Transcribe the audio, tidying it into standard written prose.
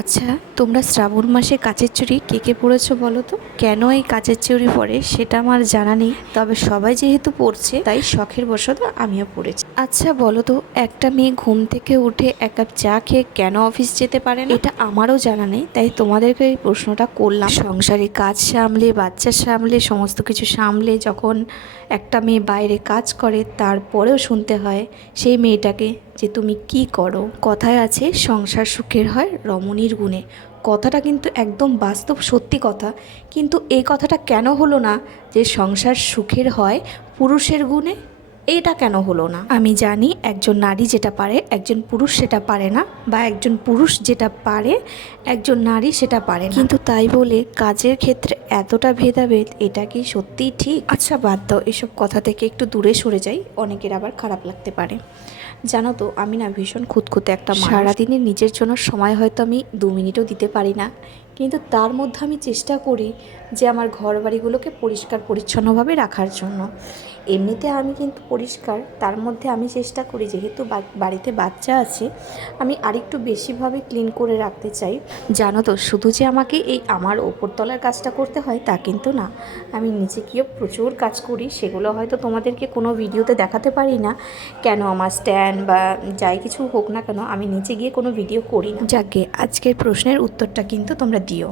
আচ্ছা, তোমরা শ্রাবণ মাসে কাচের চুড়ি কে কে পরেছো বলো তো? কেন এই কাচের চুড়ি পরে সেটা আমার জানা নেই, তবে সবাই যেহেতু পরছে তাই শখের বশত আমিও পরেছি। আচ্ছা বলো তো, একটা মেয়ে ঘুম থেকে উঠে এক কাপ চা খেয়ে কেন অফিস যেতে পারে না? এটা আমারও জানা নেই, তাই তোমাদেরকে এই প্রশ্নটা করলাম। সংসারে কাজ সামলে, বাচ্চা সামলে, সমস্ত কিছু সামলে যখন একটা মেয়ে বাইরে কাজ করে, তারপরেও শুনতে হয় সেই মেয়েটাকে যে তুমি কি করো। কথায় আছে সংসার সুখের হয় রমণীর গুণে। কথাটা কিন্তু একদম বাস্তব সত্যি কথা, কিন্তু এই কথাটা কেন হলো না যে সংসার সুখের হয় পুরুষের গুণে? এটা কেন হলো না? আমি জানি একজন নারী যেটা পারে একজন পুরুষ সেটা পারে না, বা একজন পুরুষ যেটা পারে একজন নারী সেটা পারে না, কিন্তু তাই বলে কাজের ক্ষেত্রে এতটা ভেদাভেদ, এটা কি সত্যিই ঠিক? আচ্ছা বাদ দাও, এসব কথা থেকে একটু দূরে সরে যাই, অনেকের আবার খারাপ লাগতে পারে। জানো তো, আমি না ভীষণ খুঁতখুঁতে একটা মানুষ। সারাদিনে নিজের জন্য সময় হয়তো আমি 2 মিনিটও দিতে পারি না, কিন্তু তার মধ্যে আমি চেষ্টা করি যে আমার ঘর বাড়িগুলোকে পরিষ্কার পরিচ্ছন্নভাবে রাখার জন্য। এমনিতে আমি কিন্তু পরিষ্কার, তার মধ্যে আমি চেষ্টা করি যেহেতু বাড়িতে বাচ্চা আছে, আমি আরেকটু বেশিভাবে ক্লিন করে রাখতে চাই। জানো তো, শুধু যে আমাকে এই আমার ওপরতলার কাজটা করতে হয় তা কিন্তু না, আমি নিচে গিয়েও প্রচুর কাজ করি, সেগুলো হয়তো তোমাদেরকে কোনো ভিডিওতে দেখাতে পারি না। কেন, আমার স্ট্যান্ড বা যাই কিছু হোক না কেন, আমি নিচে গিয়ে কোনো ভিডিও করি না। যাকে আজকের প্রশ্নের উত্তরটা কিন্তু তোমরা দিও।